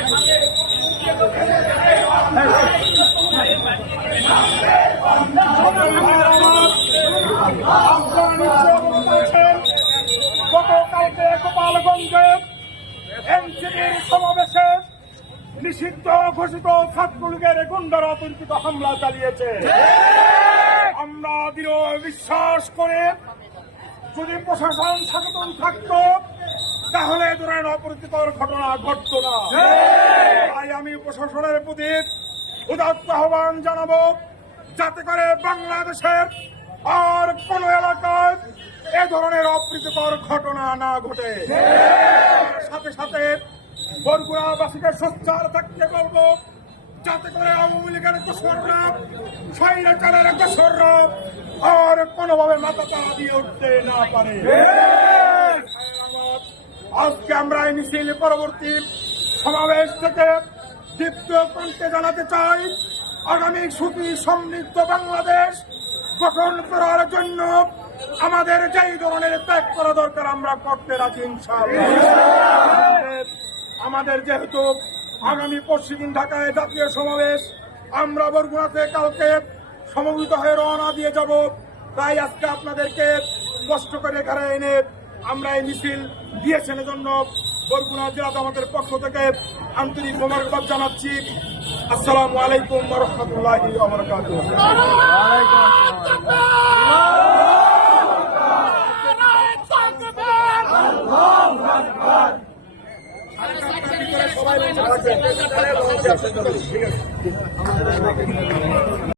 করছি গোপালগঞ্জে এনসিপির সমাবেশে নিষিদ্ধ ঘোষিত ছাত্রলীগের গুন্ডারা অতর্কিত হামলা চালিয়েছে। আমরা দৃঢ় বিশ্বাস করে যদি প্রশাসন সচেতন থাকতো তাহলে এ ধরনের অপরিচিতর ঘটনা ঘটত না। তাই আমি প্রশাসনের প্রতি উদাত্ত আহ্বান জানাব, যাতে করে বাংলাদেশের আর কোন এলাকায় এ ধরনের অপ্রীতিকর ঘটনা না ঘটে। সাথে সাথে বরগুড়াবাসীকে সোচ্চার থাকতে বলব, যাতে করে আওয়ামী লীগের গোসররা, স্বৈরাচারের আর কোনোভাবে মাথা পাড়া দিয়ে উঠতে না পারে। আজকে আমরা এই মিছিল পরবর্তী সমাবেশ থেকে দীপ্ত কণ্ঠে জানাতে চাই, আগামী সুখী সমৃদ্ধ বাংলাদেশ গঠন করার জন্য আমাদের যেই ধরনের ত্যাগ করা দরকার আমরা করতে রাজি আমাদের যেহেতু আগামী পশ্চিম ঢাকায় জাতীয় সমাবেশ, আমরা বরগুনাতে কালকে সমবেত হয়ে রওনা দিয়ে যাব, তাই আজকে আপনাদেরকে কষ্ট করে এখানে এনে আমরা এই মিছিল দিয়েছেন এজন্য বরগুনা জেলা আমাদের পক্ষ থেকে আন্তরিক মোবারকবাদ জানাচ্ছি। আসসালামু আলাইকুম রহমতুল্লাহ সবাই